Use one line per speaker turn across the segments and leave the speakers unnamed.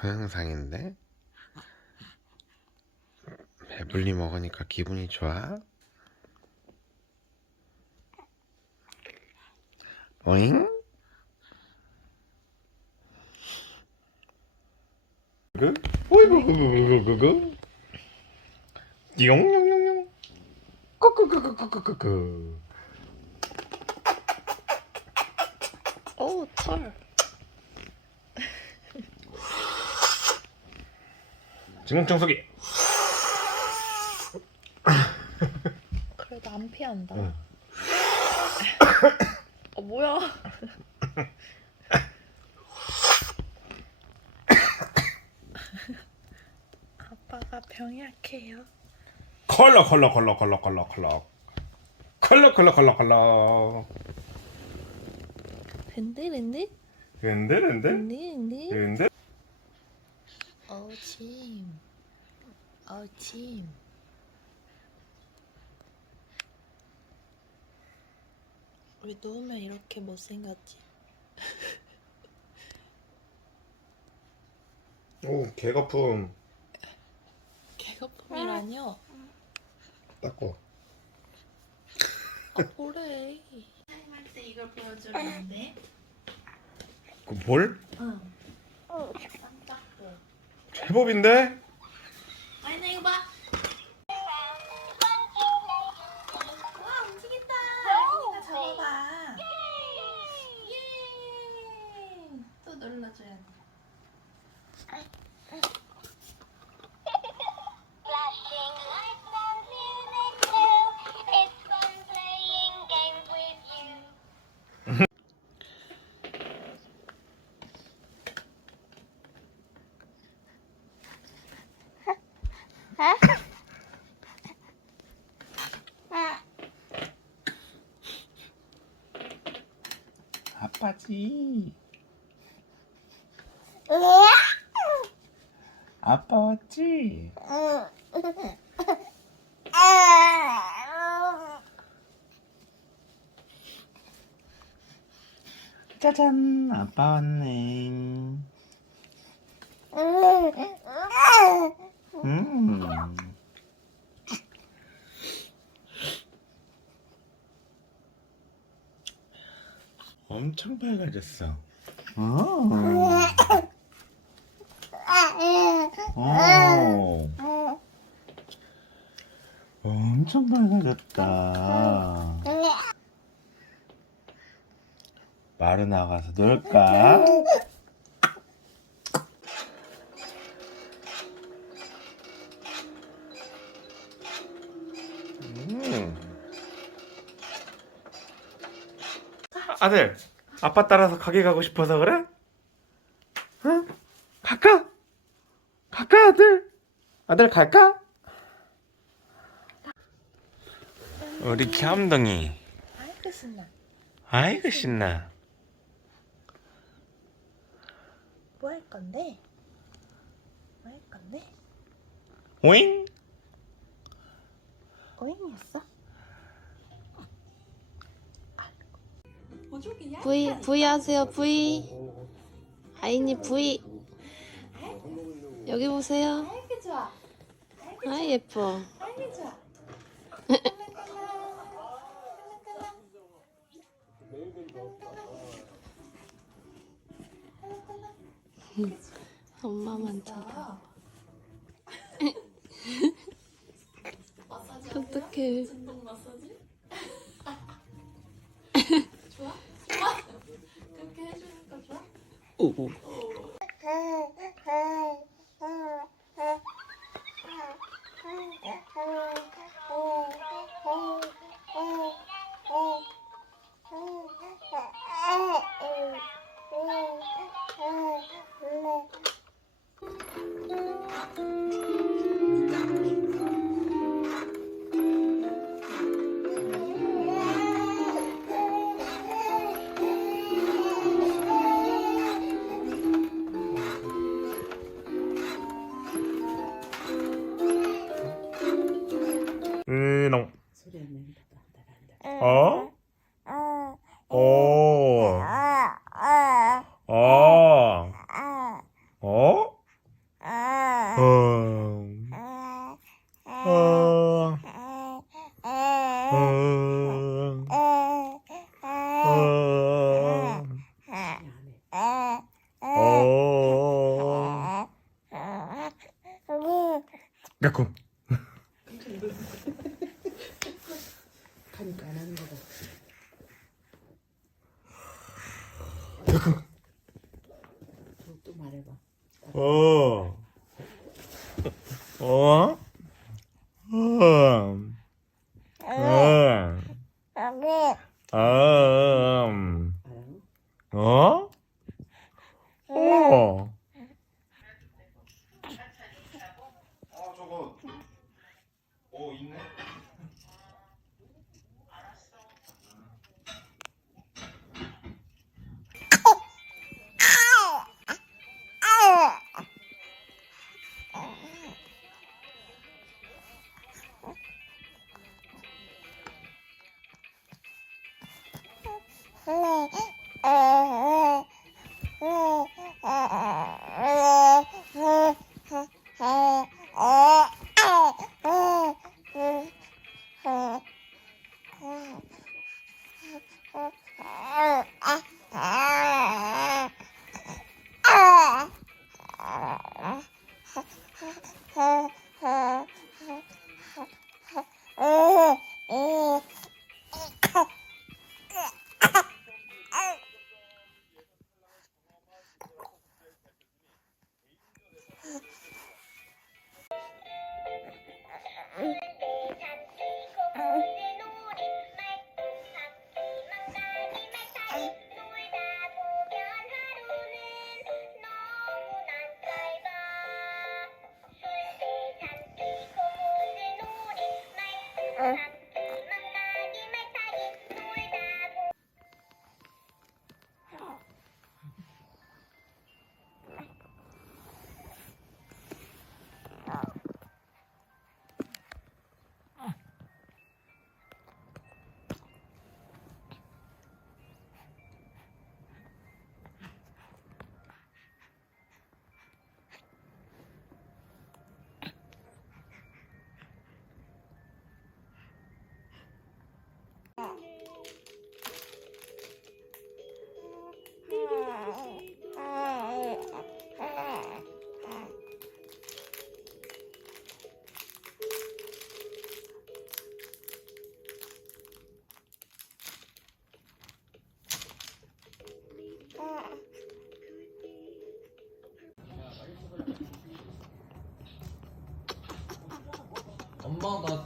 동영상인데? 배불리 먹으니까 기분이 좋아? 오잉? 그? 오이구 구구구구구 띠용용용용 꾸꾸꾸꾸꾸꾸꾸
오, 털.
지붕 청소기
그래도 안 피한다.
응.
어, 뭐야? 아빠가 병이 약해요.
컬러 컬러 컬러 컬러 컬러 컬러 컬러 컬러 컬러 컬러?
랜드랜드
랜드랜드?
랜드 어우, 침. 어우, 침. 왜 누우면 이렇게 못생겼지?
오 개거품
개거품이라뇨?
닦고
아, 뭐래. 타임할 때 이걸 보여주는데.
그 뭘?
응. 깜짝고.
제법인데?
Này, nè!
아빠지. 아빠 왔지? 짜잔 아빠 왔네 음. 엄청 밝아졌어. 어. 오. 엄청 밝아졌다. 마루 나가서 놀까? 음. 아들, 아빠 따라서 가게 가고 싶어서 그래? 응? 갈까? 갈까, 아들? 아들 갈까? 우리 귀염둥이.
아이고, 신나.
아이고 신나.
뭐 할 건데? 뭐 할 건데?
오잉?
오잉이었어?
V V 하세요 V 아이니 V 여기 보세요.
아
예뻐. 엄마만 쳐다 어떡해
ủ ủ Oh, 또, 또 말해봐.
어. 어?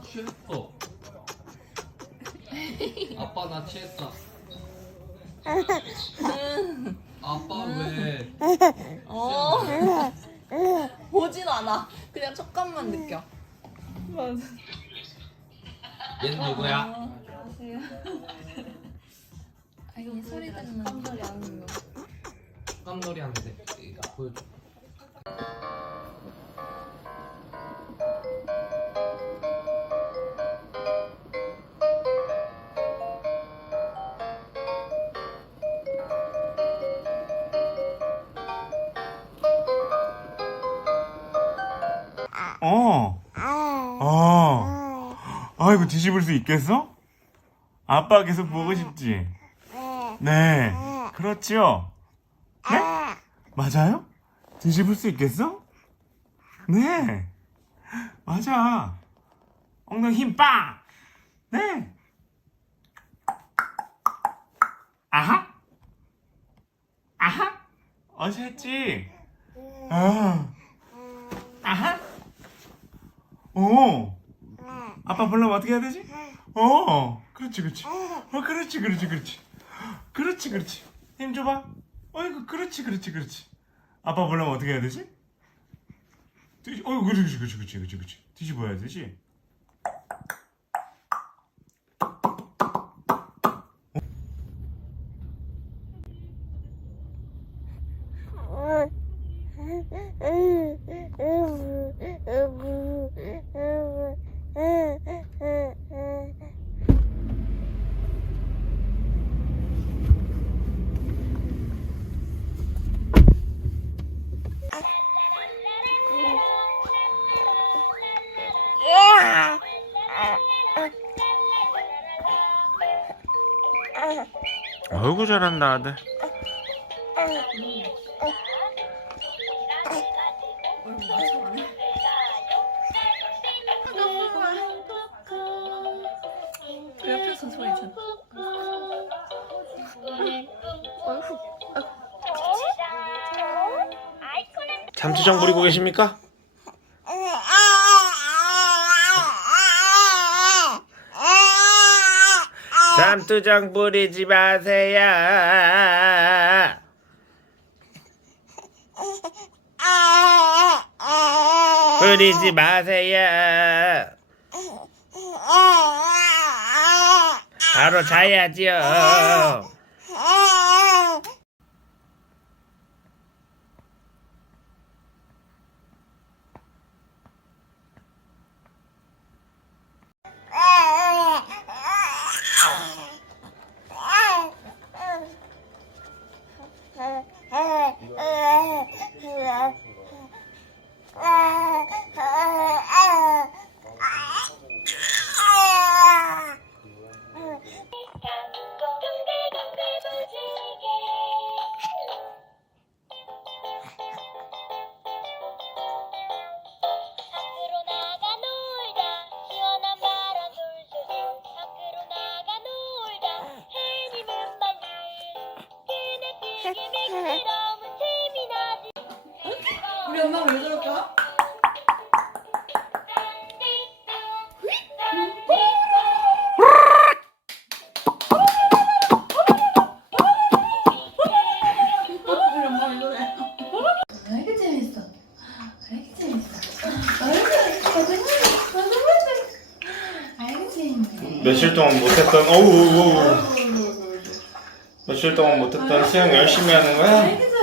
취했어. 아빠 나 취했다. 아빠 왜?
어. 보진 않아. 그냥 촉감만 느껴.
얘는 누구야?
아니 소리 듣는 깜놀이 하는 거.
깜놀이 하는데 이거 보여줘.
어. 어. 아이고 뒤집을 수 있겠어? 아빠 계속 보고 싶지? 네. 그렇죠? 네? 맞아요? 뒤집을 수 있겠어? 네. 맞아. 엉덩이 힘 빵! 네. 아하? 아하? 어제 했지? 아. 아하? 오. 아빠 보려면 어떻게 해야 되지? 어. 그렇지, 그렇지. 어, 그렇지, 그렇지, 그렇지. 그렇지, 그렇지. 힘 줘봐. 어이구, 그렇지, 그렇지, 그렇지. 아빠 보려면 어떻게 해야 되지? 뒤, 어이구, 그렇지, 그렇지, 그렇지, 그렇지, 그렇지. 뒤집어야 되지. 아이고 잘한다 아들
잠수정 부리고 계십니까? 잠투정 부리지 마세요. 부리지 마세요. 바로 자야지요.
우리 엄마 왜 저럴까?
되게 재밌어. 되게 재밌어. 아이고 재밌어. 아이고 재밌네.
며칠 동안 못했던 어우 며칠 동안 못했던 수영 열심히 하는 거야?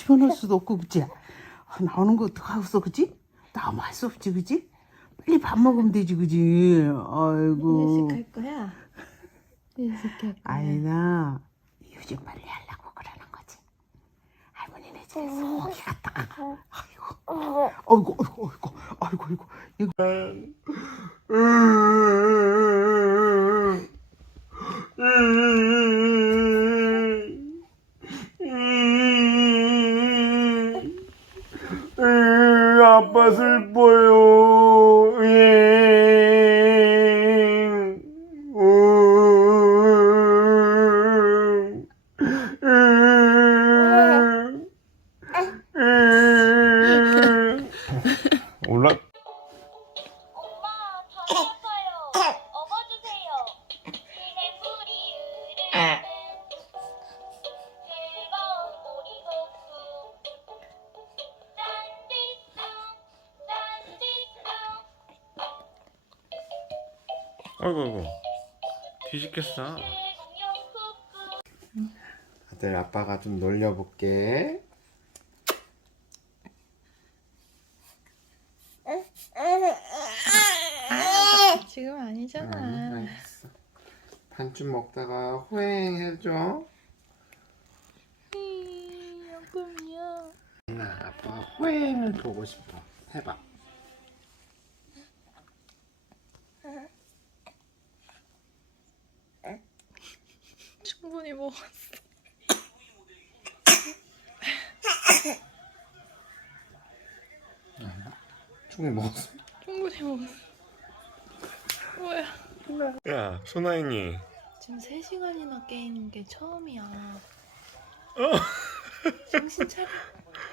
집어넣을 수도 없고 그치? 아, 나오는 거 어떡하겠어 그치? 나오면 할 수 없지 그치? 빨리 밥 먹으면 되지 그치? 아이고
할 거야? 이렇게 할 거야?
아이나 유지 빨리 하려고 그러는 거지 할머니네 집에 소고기 갖다가 아이고 아이고 아이고 아이고 아이고 아이고 이거
아빠 슬퍼요.
쿠쿠
아들 아빠가 좀 놀려볼게.
지금 아니잖아.
알겠어. 반쯤 먹다가 호행 해줘.
꿈이야.
나 아빠 호행을 보고 싶어. 해봐.
충분히 먹었어.
충분히 먹었어.
충분히 먹었어. 뭐야?
야 소나이니.
지금 3시간이나 게임인 게 처음이야.
어.
정신 차려.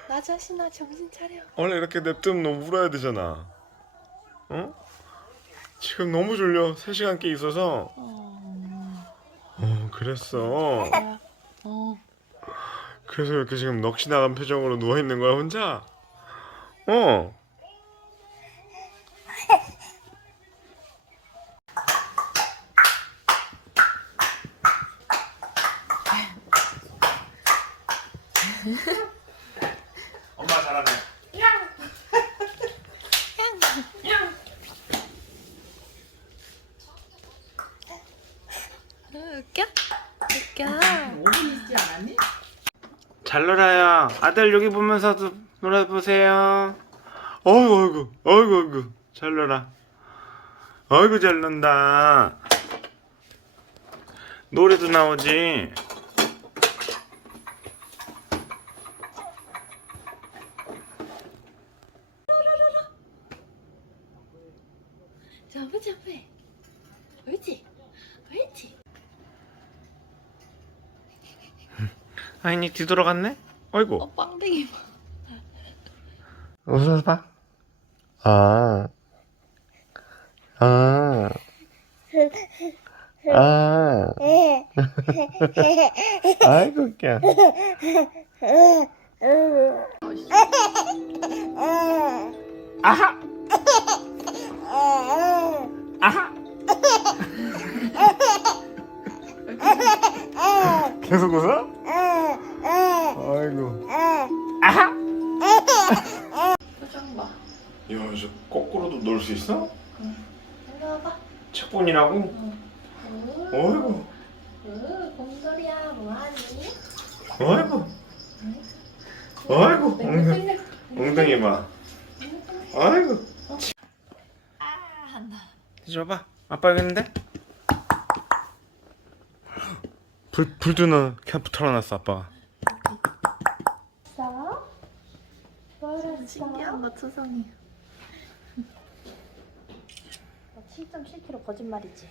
나 자신아 정신 차려.
원래 이렇게 냅두면 너 울어야 되잖아. 어? 지금 너무 졸려. 3시간 깨 있어서.
어.
어, 그랬어.
어.
그래서 이렇게 지금 넋이 나간 표정으로 누워 있는 거야, 혼자? 어.
엄마 잘하네.
웃겨? 웃겨.
잘 놀아요. 아들 여기 보면서도 놀아보세요. 어이구 어이구 어이구 어이구 잘 놀아. 어이구 잘 논다. 노래도 나오지.
점프 점프해. 옳지. 옳지.
아이니 뒤돌아갔네? 어이구.
어 빵댕이 봐.
웃어서 봐. 아. 아. 아. 아이고 웃겨. 아하. 아하. 계속 웃어?
오,
어이구,
오, 곰돌이야 뭐하니?
어이구, 어이구, 엉덩이, 엉덩이 봐. 아이고.
아 한다.
줘봐. 아빠 여기 있는데? 불, 불도 너 캠프 털어놨어, 아빠가.
신기하다 투성이.
7.7kg 거짓말이지.